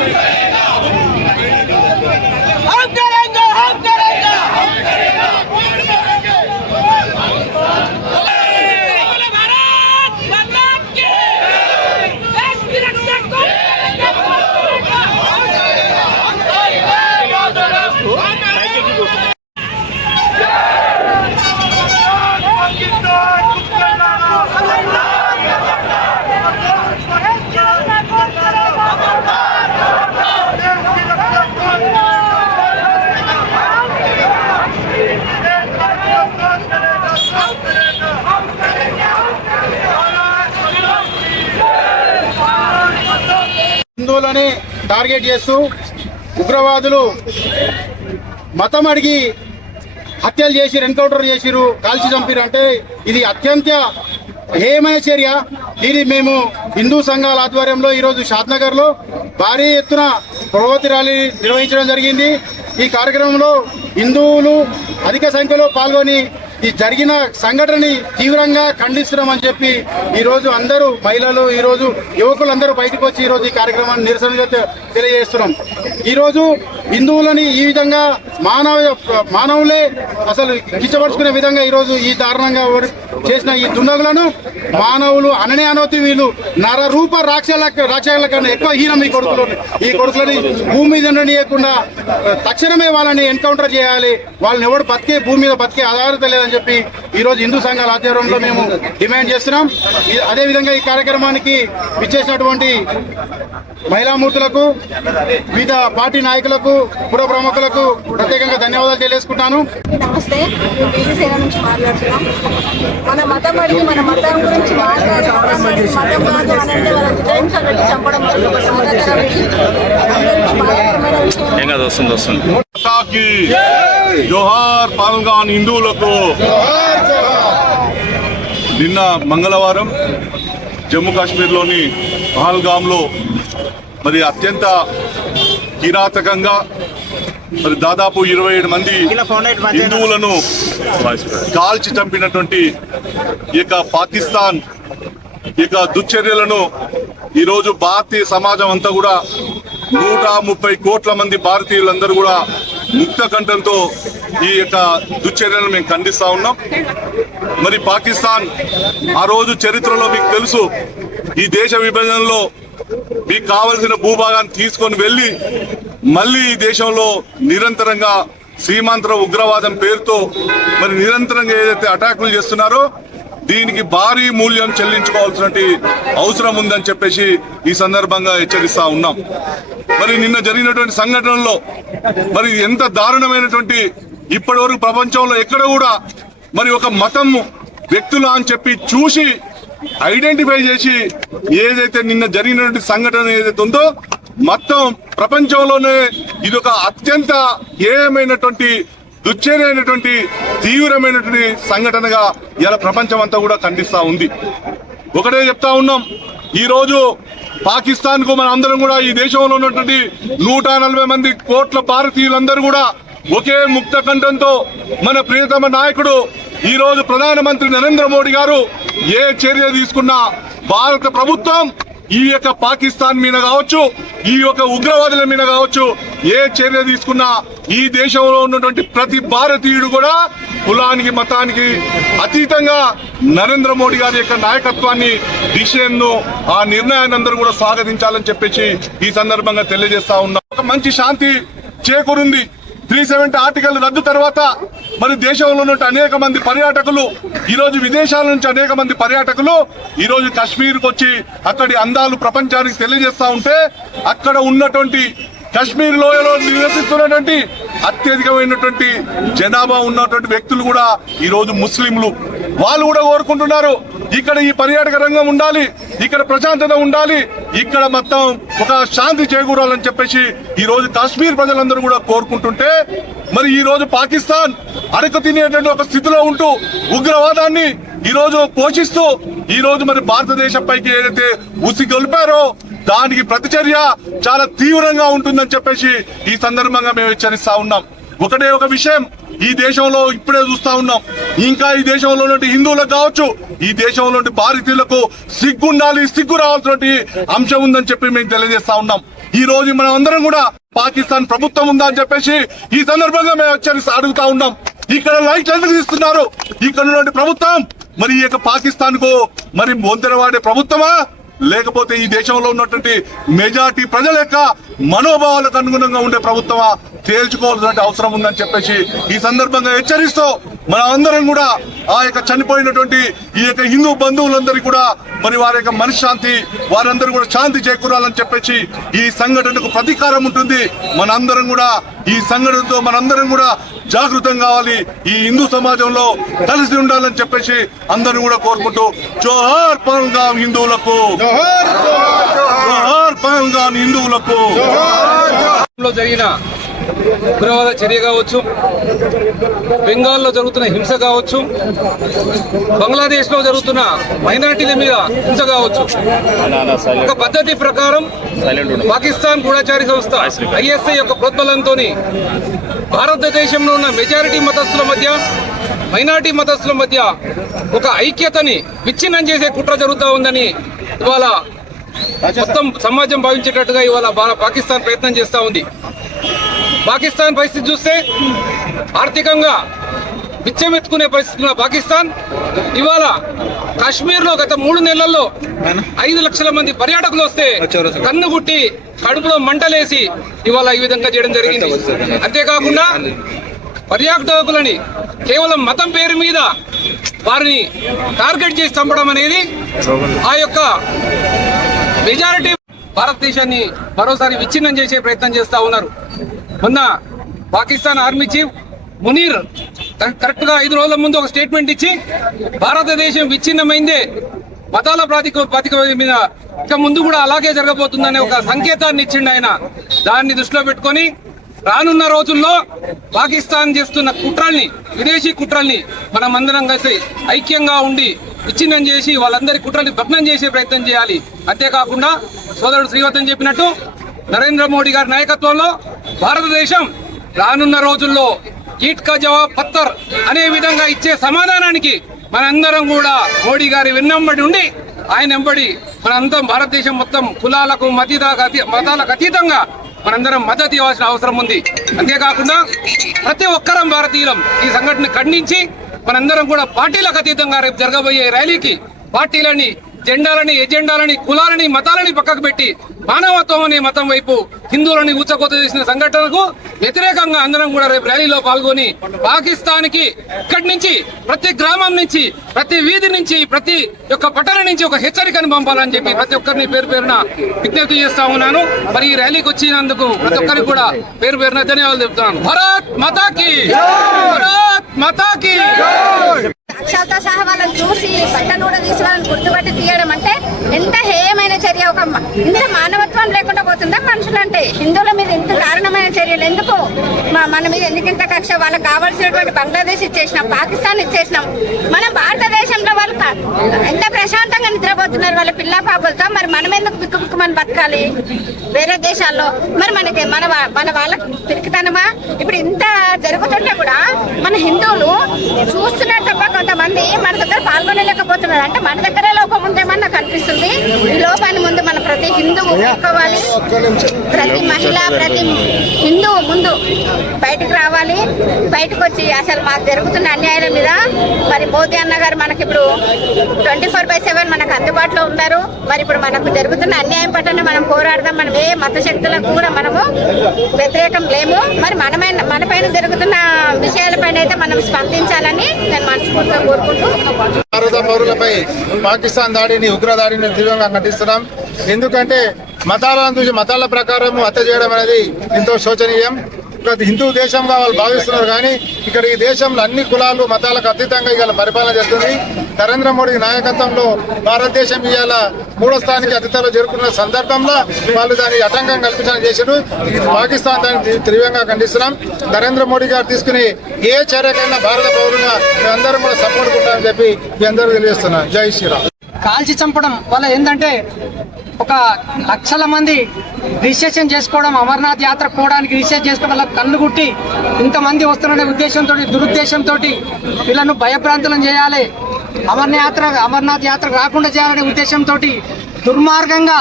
Amen. హిందువులని target చేస్తూ ఉగ్రవాదులు మతం అడిగి హత్యలు చేసి ఎన్కౌంటర్ చేసిరు కాల్చి చంపిరు అంటే ఇది అత్యంత హేమైన చర్య. ఇది మేము హిందూ సంఘాల ఆధ్వర్యంలో ఈరోజు షాద్నగర్లో భారీ ఎత్తున ప్రభావతి ర్యాలీ నిర్వహించడం జరిగింది. ఈ కార్యక్రమంలో హిందువులు అధిక సంఖ్యలో పాల్గొని ఈ జరిగిన సంఘటనని తీవ్రంగా ఖండిస్తున్నామని చెప్పి ఈరోజు అందరూ మహిళలు ఈరోజు యువకులందరూ బయటకు వచ్చి ఈ రోజు ఈ కార్యక్రమాన్ని నిరసనగా తెలియజేస్తున్నాం. ఈరోజు హిందువులని ఈ విధంగా మానవ మానవులే అసలు కిచ్చపరుచుకునే విధంగా ఈ రోజు ఈ దారుణంగా చేసిన ఈ దుండగులను మానవులు అననే అనవతి వీళ్ళు. నర రూప రాక్షల రాక్షల కన్నా ఎక్కువ హీనం ఈ కొడుకులు. ఈ కొడుకులని భూమి మీద ఉండనియకుండా తక్షణమే వాళ్ళని ఎన్కౌంటర్ చేయాలి. వాళ్ళని ఎవడు బతికే భూమి మీద బతికే ఆధారత లేదని చెప్పి ఈ రోజు హిందూ సంఘాల ఆధ్వర్యంలో మేము డిమాండ్ చేస్తున్నాం. అదేవిధంగా అదే విధంగా ఈ కార్యక్రమానికి విచ్చేసినటువంటి మహిళామూర్తులకు వివిధ పార్టీ నాయకులకు పుర ప్రముఖులకు ప్రత్యేకంగా ధన్యవాదాలు తెలియజేసుకుంటాను. నమస్తే మేము బీసీ సేన నుంచి మాట్లాడుతున్నాం. మన మతం అడిగి మన మతం గురించి మాట్లాడి మతం అడిగి మతం కాదు అని అంటే వాళ్ళని జైన్స్ పెట్టి చంపడం వల్ల ఒక సమాధానం ఇది. అందరికీ బాధాకరమైన విషయం. ఏం కాదు వస్తుంది వస్తుంది. మాతాకి జోహార్ పాల్గాన్ హిందువులకు నిన్న మంగళవారం జమ్మూ కాశ్మీర్లోని పహల్గామ్లో మరి అత్యంత కిరాతకంగా మరి దాదాపు ఇరవై ఏడు మంది హిందువులను కాల్చి చంపినటువంటి ఈ యొక్క పాకిస్తాన్ ఈ యొక్క దుశ్చర్యలను ఈరోజు భారతీయ సమాజం అంతా కూడా నూట ముప్పై కోట్ల మంది భారతీయులందరూ కూడా ముక్త కంఠంతో ఈ యొక్క దుశ్చర్యలను మేము ఖండిస్తా ఉన్నాం. మరి పాకిస్తాన్ ఆ రోజు చరిత్రలో మీకు తెలుసు ఈ దేశ విభజనలో మీకు కావలసిన భూభాగాన్ని తీసుకొని వెళ్ళి మళ్ళీ ఈ దేశంలో నిరంతరంగా సీమాంతర ఉగ్రవాదం పేరుతో మరి నిరంతరంగా ఏదైతే అటాకులు చేస్తున్నారో దీనికి భారీ మూల్యం చెల్లించుకోవాల్సినటువంటి అవసరం ఉందని చెప్పేసి ఈ సందర్భంగా హెచ్చరిస్తా ఉన్నాం. మరి నిన్న జరిగినటువంటి సంఘటనలో మరి ఎంత దారుణమైనటువంటి ఇప్పటి వరకు ప్రపంచంలో ఎక్కడ కూడా మరి ఒక మతం వ్యక్తులు అని చెప్పి చూసి ఐడెంటిఫై చేసి ఏదైతే నిన్న జరిగినటువంటి సంఘటన ఏదైతే ఉందో మొత్తం ప్రపంచంలోనే ఇది ఒక అత్యంత ఏమైనటువంటి దుశ్చర్యమైనటువంటి తీవ్రమైనటువంటి సంఘటనగా ఇలా ప్రపంచం అంతా కూడా ఖండిస్తూ ఉంది. ఒకటే చెప్తా ఉన్నాం ఈరోజు పాకిస్తాన్కు మన అందరం కూడా ఈ దేశంలో ఉన్నటువంటి నూట నలభై మంది కోట్ల భారతీయులందరూ కూడా ఒకే ముక్త కంఠంతో మన ప్రియతమ నాయకుడు ఈరోజు ప్రధానమంత్రి నరేంద్ర మోడీ గారు ఏ చర్య తీసుకున్నా భారత ప్రభుత్వం ఈ యొక్క పాకిస్తాన్ మీద కావచ్చు ఈ యొక్క ఉగ్రవాదుల మీద కావచ్చు ఏ చర్య తీసుకున్నా ఈ దేశంలో ఉన్నటువంటి ప్రతి భారతీయుడు కూడా కులానికి మతానికి అతీతంగా నరేంద్ర మోడీ గారి యొక్క నాయకత్వాన్ని డిసిషన్ను ఆ నిర్ణయాన్ని అందరూ కూడా స్వాగతించాలని చెప్పేసి ఈ సందర్భంగా తెలియజేస్తా ఉన్నా. ఒక మంచి శాంతి చేకూరుంది. త్రీ సెవెంటీ ఆర్టికల్ రద్దు తర్వాత మరి దేశంలో ఉన్న అనేక మంది పర్యాటకులు ఈరోజు విదేశాల నుంచి అనేక మంది పర్యాటకులు ఈరోజు కశ్మీర్కి వచ్చి అక్కడి అందాలు ప్రపంచానికి తెలియజేస్తూ ఉంటే అక్కడ ఉన్నటువంటి కశ్మీర్ లోయలో నివసిస్తున్నటువంటి అత్యధికమైనటువంటి జనాభా ఉన్నటువంటి వ్యక్తులు కూడా ఈరోజు ముస్లింలు. వాళ్ళు కూడా కోరుకుంటున్నారు ఇక్కడ ఈ పర్యాటక రంగం ఉండాలి ఇక్కడ ప్రశాంతత ఉండాలి ఇక్కడ మొత్తం ఒక శాంతి చేకూరాలని చెప్పేసి ఈ రోజు కాశ్మీర్ ప్రజలందరూ కూడా కోరుకుంటుంటే మరి ఈ రోజు పాకిస్తాన్ అడక తినేటువంటి ఒక స్థితిలో ఉంటూ ఉగ్రవాదాన్ని ఈ రోజు పోషిస్తూ ఈ రోజు మరి భారతదేశంపైకి ఏదైతే ఉసి గొలిపారో దానికి ప్రతిచర్య చాలా తీవ్రంగా ఉంటుందని చెప్పేసి ఈ సందర్భంగా మేము హెచ్చరిస్తా ఉన్నాం. ఒకటే ఒక విషయం ఈ దేశంలో ఇప్పుడే చూస్తా ఉన్నాం. ఇంకా ఈ దేశంలో హిందువులకు కావచ్చు ఈ దేశంలో భారతీయులకు సిగ్గుండాలి సిగ్గు రావాల్సినటువంటి అంశం ఉందని చెప్పి మేము తెలియజేస్తా ఉన్నాం. ఈ రోజు మనం అందరం కూడా పాకిస్తాన్ ప్రభుత్వం ఉందా అని చెప్పేసి ఈ సందర్భంగా మేము హెచ్చరిస్తా అడుగుతా ఉన్నాం. ఇక్కడ లైట్లు ఎందుకు తీస్తున్నారు? ఇక్కడ ప్రభుత్వం మరి ఈ యొక్క పాకిస్తాన్కు మరి వంతెన వాడే ప్రభుత్వమా? లేకపోతే ఈ దేశంలో ఉన్నటువంటి మెజార్టీ ప్రజల యొక్క మనోభావాలకు అనుగుణంగా ఉండే ప్రభుత్వమా? తేల్చుకోవాల్సిన అవసరం ఉందని చెప్పేసి ఈ సందర్భంగా హెచ్చరిస్తూ మన అందరం కూడా ఆ యొక్క చనిపోయినటువంటి ఈ యొక్క హిందూ బంధువులందరికీ కూడా మరి వారి యొక్క మనశ్శాంతి వారందరూ కూడా శాంతి చేకూరాలని చెప్పేసి ఈ సంఘటనకు ప్రతీకారం ఉంటుంది. మనందరం కూడా ఈ సంఘటనతో మనందరం కూడా జాగృతం కావాలి ఈ హిందూ సమాజంలో కలిసి ఉండాలని చెప్పేసి అందరూ కూడా కోరుకుంటూ జోహార్ పల్గాం హిందువులకు. జోహార్ జోహార్ జోహార్ పహల్గాన్ హిందువులకు. జరిగిన ఉగ్రవాద చర్య కావచ్చు బెంగాల్లో జరుగుతున్న హింస కావచ్చు బంగ్లాదేశ్లో జరుగుతున్న మైనార్టీల మీద హింస కావచ్చు. ఒక పద్ధతి ప్రకారం పాకిస్తాన్ గూఢచారి సంస్థ ఐఎస్ఐ యొక్క ప్రోద్బలంతో భారతదేశంలో ఉన్న మెజారిటీ మతస్థుల మధ్య మైనార్టీ మతస్థుల మధ్య ఒక ఐక్యతని విచ్ఛిన్నం చేసే కుట్ర జరుగుతూ ఉందని ఇవాళ మొత్తం సమాజం భావించేటట్టుగా ఇవాళ పాకిస్తాన్ ప్రయత్నం చేస్తూ ఉంది. పాకిస్తాన్ పరిస్థితి చూస్తే ఆర్థికంగా పిచ్చెమెత్తుకునే పరిస్థితి ఉన్న పాకిస్తాన్ ఇవాళ కాశ్మీర్లో గత మూడు నెలల్లో ఐదు లక్షల మంది పర్యాటకులు వస్తే కన్నుగుట్టి కడుపులో మంటలేసి ఇవాళ ఈ విధంగా చేయడం జరిగింది. అంతేకాకుండా పర్యాటకులని కేవలం మతం పేరు మీద వారిని టార్గెట్ చేసి చంపడం అనేది ఆ యొక్క మెజారిటీ భారతదేశాన్ని మరోసారి విచ్ఛిన్నం చేసే ప్రయత్నం చేస్తా ఉన్నారు. మొన్న పాకిస్తాన్ ఆర్మీ చీఫ్ మునీర్ కరెక్ట్గా ఐదు రోజుల ముందు ఒక స్టేట్మెంట్ ఇచ్చి భారతదేశం విచ్ఛిన్నమైందే మతాల ప్రాతిక ప్రాతిక మీద ఇక ముందు కూడా అలాగే జరగబోతుందనే ఒక సంకేతాన్ని ఇచ్చిండు ఆయన. దాన్ని దృష్టిలో పెట్టుకొని రానున్న రోజుల్లో పాకిస్తాన్ చేస్తున్న కుట్రల్ని విదేశీ కుట్రల్ని మనం అందరం కలిసి ఐక్యంగా ఉండి విచ్ఛిన్నం చేసి వాళ్ళందరి కుట్రల్ని భగ్నం చేసే ప్రయత్నం చేయాలి. అంతేకాకుండా సోదరుడు శ్రీవతం చెప్పినట్టు నరేంద్ర మోడీ గారి నాయకత్వంలో భారతదేశం రానున్న రోజుల్లో ఈట్కా జవాబ్ పత్తర్ అనే విధంగా ఇచ్చే సమాధానానికి మనందరం కూడా మోడీ గారి వెన్నంబడి ఉండి ఆయన వెంబడి మనందరం భారతదేశం మొత్తం కులాలకు మతీదాకు మతాలకు అతీతంగా మనందరం మద్దతు ఇవ్వాల్సిన అవసరం ఉంది. అంతేకాకుండా ప్రతి ఒక్కరం భారతీయులం ఈ సంఘటన ఖండించి మనందరం కూడా పార్టీలకు అతీతంగా రేపు జరగబోయే ర్యాలీకి పార్టీలని జెండాలని ఎజెండాలని కులాలని మతాలని పక్కకు పెట్టి మానవత్వం అనే మతం వైపు హిందువులని ఊచకోత చేసిన సంఘటనకు వ్యతిరేకంగా అందరం కూడా రేపు ర్యాలీలో పాల్గొని పాకిస్తాన్కి ఇక్కడి నుంచి ప్రతి గ్రామం నుంచి ప్రతి వీధి నుంచి ప్రతి యొక్క పట్టణం నుంచి ఒక హెచ్చరికను పంపాలని చెప్పి ప్రతి ఒక్కరిని పేరు పేరున విజ్ఞప్తి చేస్తా ఉన్నాను. మరి ఈ ర్యాలీకి వచ్చినందుకు ప్రతి ఒక్కరికి కూడా పేరు పేరున ధన్యవాదాలు చెప్తున్నాను భారత్ మాతాకి! భారత్ మాతాకి! అక్షరాలతో సహా వాళ్ళని చూసి బట్టలు కూడా తీసి వాళ్ళని గుర్తుపట్టి తీయడం అంటే ఎంత హేయమైన చర్య. ఒక ఇంత మానవత్వం లేకుండా పోతుందా మనుషులంటే? హిందువుల మీద ఇంత దారుణమైన చర్యలు ఎందుకు? మా- మన మీద ఎందుకు ఇంత కక్ష? వాళ్ళకి కావాల్సినటువంటి బంగ్లాదేశ్ ఇచ్చేసినాం పాకిస్తాన్ ఇచ్చేసినాం. మనం భారతదేశంలో వాళ్ళు ఎంత ప్రశాంతంగా నిద్రపోతున్నారు వాళ్ళ పిల్ల పాపలతో? మరి మనం ఎందుకు బిక్కు బతకాలి? వేరే దేశాల్లో. మరి మనకి మన మన వాళ్ళకి పిరికితనమా? ఇప్పుడు ఇంత జరుగుతుంటే మన హిందువులు చూస్తున్నారు తప్ప కొంతమంది మన దగ్గర పాల్గొనలేకపోతున్నారు. అంటే మన దగ్గరే లోపం ఉందేమని నాకు అనిపిస్తుంది. ఈ లోపాన్ని ముందు మన ప్రతి హిందువు ఒప్పుకోవాలి. ప్రతి మహిళ ప్రతి హిందువు ముందు బయటకు రావాలి. బయటకు వచ్చి అసలు మాకు జరుగుతున్న అన్యాయాల మీద మరి మోదీ అన్న గారు మనకి ఇప్పుడు ట్వంటీ ఫోర్ బై సెవెన్ మనకు అందుబాటులో ఉన్నారు. మరి ఇప్పుడు మనకు జరుగుతున్న అన్యాయం పట్ల మనం పోరాడదాం. మనం ఏ మత శక్తులకు కూడా మనము వ్యతిరేకం లేము. మరి మనమైన మన పైన జరుగుతున్న విషయాలపైన అయితే మనం స్పందించాలని నేను మనస్ఫూర్తిగా కోరుకుంటూ భారత పౌరులపై పాకిస్తాన్ దాడిని ఉగ్ర దాడిని తీవ్రంగా ఖండిస్తున్నాం. ఎందుకంటే మతాలను చూసి మతాల ప్రకారం హత్య చేయడం అనేది ఎంతో శోచనీయం. ఒక హిందూ దేశంగా వాళ్ళు భావిస్తున్నారు కానీ ఇక్కడ ఈ దేశంలో అన్ని కులాలు మతాలకు అతీతంగా ఇవాళ పరిపాలన జరుగుతుంది నరేంద్ర మోడీ నాయకత్వంలో భారతదేశం ఇవాళ మూడో స్థానికి అతిథిలో చేరుకున్న సందర్భంలో వాళ్ళు దాన్ని అటంకం కల్పించడం చేశారు ఇది పాకిస్తాన్ దాన్ని తీవ్రంగా ఖండిస్తున్నాం. నరేంద్ర మోడీ గారు తీసుకుని ఏ చర్యకైనా భారత పౌరులుగా మేమందరం కూడా సపోర్ట్ ఉంటామని చెప్పి మీ అందరూ తెలియజేస్తున్నాం జై శ్రీరామ్. కాల్చి చంపడం వల్ల ఏంటంటే ఒక లక్షల మంది రిజిస్ట్రేషన్ చేసుకోవడం అమర్నాథ్ యాత్ర పోవడానికి రిజిస్ట్రేషన్ చేసుకోవడం వల్ల కన్ను గుట్టి ఇంతమంది వస్తున్న ఉద్దేశంతో దురుద్దేశంతో వీళ్ళను భయభ్రాంతులను చేయాలి. అమర్నాథ్ యాత్ర అమర్నాథ్ యాత్ర రాకుండా చేయాలనే ఉద్దేశంతో దుర్మార్గంగా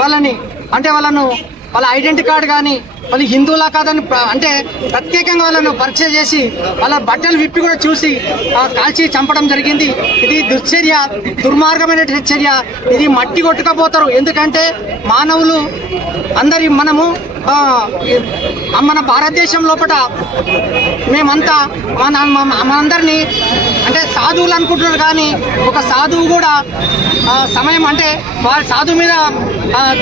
వాళ్ళని అంటే వాళ్ళను వాళ్ళ ఐడెంటిటీ కార్డు కానీ వాళ్ళు హిందువులా కాదని అంటే ప్రత్యేకంగా వాళ్ళను పరీక్ష చేసి వాళ్ళ బట్టలు విప్పి కూడా చూసి కాల్చి చంపడం జరిగింది. ఇది దుశ్చర్య దుర్మార్గమైన చర్య. ఇది మట్టి కొట్టుకపోతారు. ఎందుకంటే మానవులు అందరి మనము మన భారతదేశం లోపల మేమంతా మన మన- మనందరినీ అంటే సాధువులు అనుకుంటున్నారు కానీ ఒక సాధువు కూడా సమయం అంటే వారి సాధువు మీద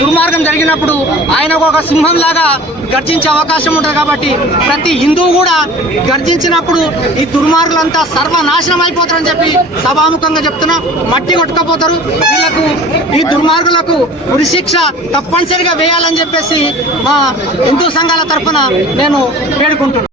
దుర్మార్గం జరిగినప్పుడు ఆయన ఒక సింహం లాగా గర్జించే అవకాశం ఉంటుంది కాబట్టి ప్రతి హిందువు కూడా గర్జించినప్పుడు ఈ దుర్మార్గులంతా సర్వనాశనం అయిపోతారని చెప్పి సభాముఖంగా చెప్తున్నా. మట్టి కొట్టుకపోతారు. వీళ్ళకు ఈ దుర్మార్గులకు ఉరిశిక్ష తప్పనిసరిగా వేయాలని చెప్పేసి మా హిందూ సంఘాల తరఫున నేను వేడుకుంటున్నాను